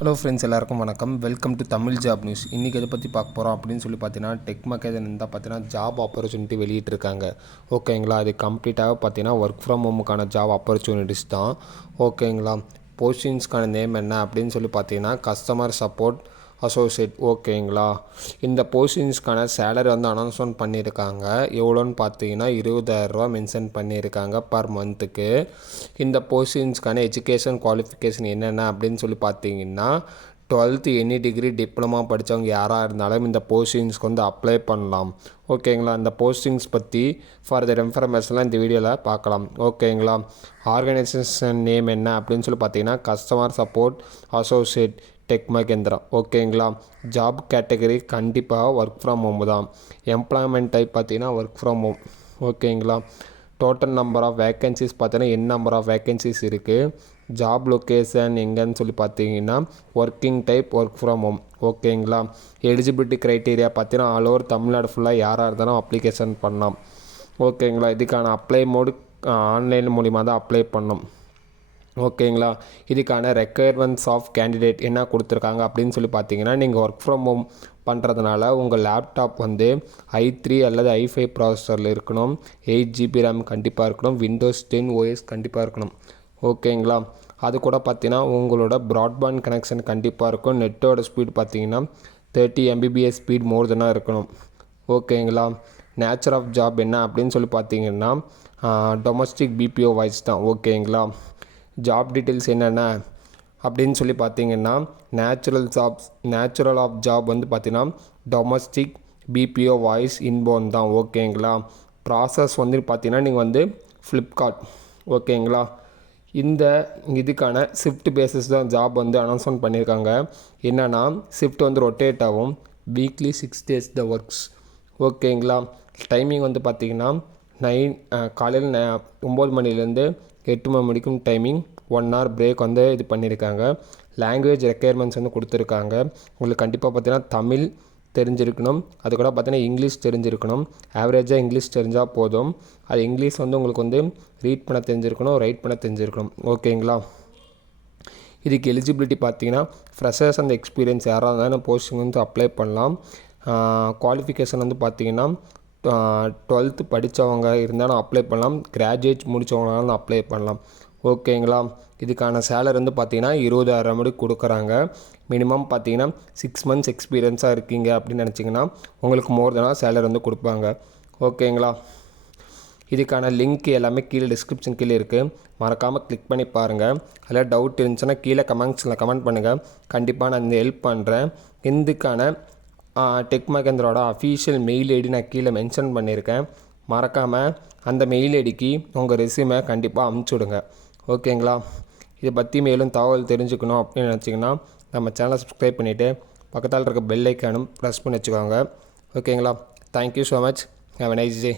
Hello friends, எல்லாருக்கும் வணக்கம். Welcome to Tamil job news. இன்றைக்கி எதை பற்றி பார்க்க போகிறோம் அப்படின்னு சொல்லி பார்த்தீங்கன்னா, டெக் மகேதன் தான் பார்த்தீங்கன்னா ஜாப் ஆப்பர்ச்சுனிட்டி வெளியிட்டிருக்காங்க. ஓகேங்களா, அது கம்ப்ளீட்டாக பார்த்தீங்கன்னா ஒர்க் ஃப்ரம் ஹோமுக்கான ஜாப் ஆப்பர்ச்சுனிட்டிஸ் தான். ஓகேங்களா, போஸ்டிங்ஸ்க்கான நேம் என்ன அப்படின்னு சொல்லி பார்த்தீங்கன்னா கஸ்டமர் சப்போர்ட் அசோசியேட். ஓகேங்களா, இந்த போஸ்டிங்ஸ்க்கான சேலரி வந்து அனௌன்ஸ்மெண்ட் பண்ணியிருக்காங்க. எவ்வளோன்னு பார்த்தீங்கன்னா 20,000 மென்ஷன் பண்ணியிருக்காங்க பர் மந்த்துக்கு. இந்த போஸ்டிங்ஸ்க்கான எஜுகேஷன் குவாலிஃபிகேஷன் என்னென்ன அப்படின்னு சொல்லி பார்த்தீங்கன்னா 12th எனி டிகிரி டிப்ளமா படித்தவங்க யாராக இருந்தாலும் இந்த போஸ்டிங்ஸ்க்கு வந்து அப்ளை பண்ணலாம். ஓகேங்களா, இந்த போஸ்டிங்ஸ் பற்றி ஃபர்தர் இன்ஃபர்மேஷன்லாம் இந்த வீடியோவில் பார்க்கலாம். ஓகேங்களா, ஆர்கனைசேஷன் நேம் என்ன அப்படின்னு சொல்லி பார்த்தீங்கன்னா customer support associate tech Mahindra. ஓகேங்களா, ஜாப் கேட்டகரி கண்டிப்பாக ஒர்க் ஃப்ரம் ஹோம் தான். எம்ப்ளாய்மெண்ட் டைப் பார்த்தீங்கன்னா ஒர்க் ஃப்ரம் ஹோம். ஓகேங்களா, டோட்டல் நம்பர் ஆஃப் வேக்கன்சிஸ் பார்த்தீங்கன்னா நம்பர் ஆஃப் வேக்கன்சிஸ் இருக்குது. ஜாப் லொக்கேஷன் எங்கன்னு சொல்லி பார்த்தீங்கன்னா working type work from home. ஓகேங்களா, எலிஜிபிலிட்டி க்ரைட்டீரியா பார்த்தீங்கன்னா ஆல் ஓவர் தமிழ்நாடு ஃபுல்லாக யாராக இருந்தாலும் அப்ளிகேஷன் பண்ணலாம். ஓகேங்களா, இதுக்கான அப்ளை மோடு ஆன்லைன் மூலிமா தான் அப்ளை பண்ணணும். ஓகேங்களா, இதுக்கான ரெக்குயர்மெண்ட்ஸ் ஆஃப் கேண்டிடேட் என்ன கொடுத்துருக்காங்க அப்படின்னு சொல்லி பார்த்தீங்கன்னா, நீங்கள் ஒர்க் ஃப்ரம் ஹோம் பண்ணுறதுனால உங்கள் லேப்டாப் வந்து i3 அல்லது i5 ப்ராசஸரில் இருக்கணும். 8 GB ரேம் கண்டிப்பாக இருக்கணும். விண்டோஸ் 10 OS கண்டிப்பாக இருக்கணும். ஓகேங்களா, அது கூட பார்த்தீங்கன்னா உங்களோட ப்ராட்பேண்ட் கனெக்ஷன் கண்டிப்பாக இருக்கும். நெட்டோட ஸ்பீட் பார்த்தீங்கன்னா 30 Mbps ஸ்பீட் மோர் தெனாக இருக்கணும். ஓகேங்களா, நேச்சர் ஆஃப் ஜாப் என்ன அப்படின்னு சொல்லி பார்த்தீங்கன்னா டொமஸ்டிக் BPO வாய்ஸ் தான். ஓகேங்களா, ஜாப் டீட்டெயில்ஸ் என்னென்ன அப்படின்னு சொல்லி பார்த்தீங்கன்னா நேச்சுரல் ஆஃப் ஜாப் வந்து பார்த்தீங்கன்னா டொமஸ்டிக் BPO வாய்ஸ் இன்பவுண்ட் தான். ஓகேங்களா, ப்ராசஸ் வந்து பார்த்தீங்கன்னா நீங்கள் வந்து ஃப்ளிப்கார்ட். ஓகேங்களா, இந்த இதுக்கான ஷிஃப்ட் பேசிஸ் தான் ஜாப் வந்து அனௌன்ஸ்மெண்ட் பண்ணியிருக்காங்க. என்னென்னா ஷிஃப்ட் வந்து ரொட்டேட் ஆகும். வீக்லி 6 days த ஒர்க்ஸ். ஓகேங்களா, டைமிங் வந்து பார்த்திங்கன்னா காலையில் 9 மணிலேருந்து 8 மணி வரைக்கும் டைமிங். 1 hour பிரேக் வந்து இது பண்ணியிருக்காங்க. லாங்குவேஜ் ரெக்குயர்மெண்ட்ஸ் வந்து கொடுத்துருக்காங்க. உங்களுக்கு கண்டிப்பாக பார்த்தீங்கன்னா தமிழ் தெரிஞ்சிருக்கணும். அது கூட பார்த்தீங்கன்னா இங்கிலீஷ் தெரிஞ்சிருக்கணும். ஆவரேஜாக இங்கிலீஷ் தெரிஞ்சால் போதும். அது இங்கிலீஷ் வந்து உங்களுக்கு வந்து ரீட் பண்ண தெரிஞ்சிருக்கணும், ரைட் பண்ண தெரிஞ்சிருக்கணும். ஓகேங்களா, இதுக்கு எலிஜிபிலிட்டி பார்த்தீங்கன்னா ஃப்ரெஷர்ஸ் அந்த எக்ஸ்பீரியன்ஸ் யாராக இருந்தாலும் போஸ்டிங் வந்து அப்ளை பண்ணலாம். குவாலிஃபிகேஷன் வந்து பார்த்தீங்கன்னா 12th படித்தவங்க இருந்தாலும் அப்ளை பண்ணலாம். கிராஜுவேட் முடித்தவங்களாலும் அப்ளை பண்ணலாம். ஓகேங்களா, இதுக்கான சேலரி வந்து பார்த்தீங்கன்னா 20,000 கொடுக்குறாங்க. மினிமம் பார்த்தீங்கன்னா 6 months எக்ஸ்பீரியன்ஸாக இருக்கீங்க அப்படின்னு நினச்சிங்கன்னா உங்களுக்கு மோர் தெனாக சேலரி வந்து கொடுப்பாங்க. ஓகேங்களா, இதுக்கான லிங்க் எல்லாமே கீழே டிஸ்கிரிப்ஷன் கீழே இருக்குது. மறக்காமல் கிளிக் பண்ணி பாருங்கள். அதில் டவுட் இருந்துச்சுன்னா கீழே கமெண்ட்ஸில் கமெண்ட் பண்ணுங்கள். கண்டிப்பாக நான் இந்த ஹெல்ப் பண்ணுறேன். இதுக்கான டெக் மகேந்திராவோட அஃபீஷியல் மெயில் ஐடி நான் கீழே மென்ஷன் பண்ணியிருக்கேன். மறக்காமல் அந்த மெயில் ஐடிக்கு உங்கள் ரெஸ்யூமை கண்டிப்பாக அனுப்பிச்சுடுங்க. ஓகேங்களா, இதை பற்றி மேலும் தகவல் தெரிஞ்சுக்கணும் அப்படின்னு நினச்சிங்கன்னா நம்ம சேனலை சப்ஸ்கிரைப் பண்ணிவிட்டு பக்கத்தில் இருக்க பெல் ஐக்கானும் ப்ரெஸ் பண்ணி வச்சுக்கோங்க. ஓகேங்களா, thank you so much. Have a nice day.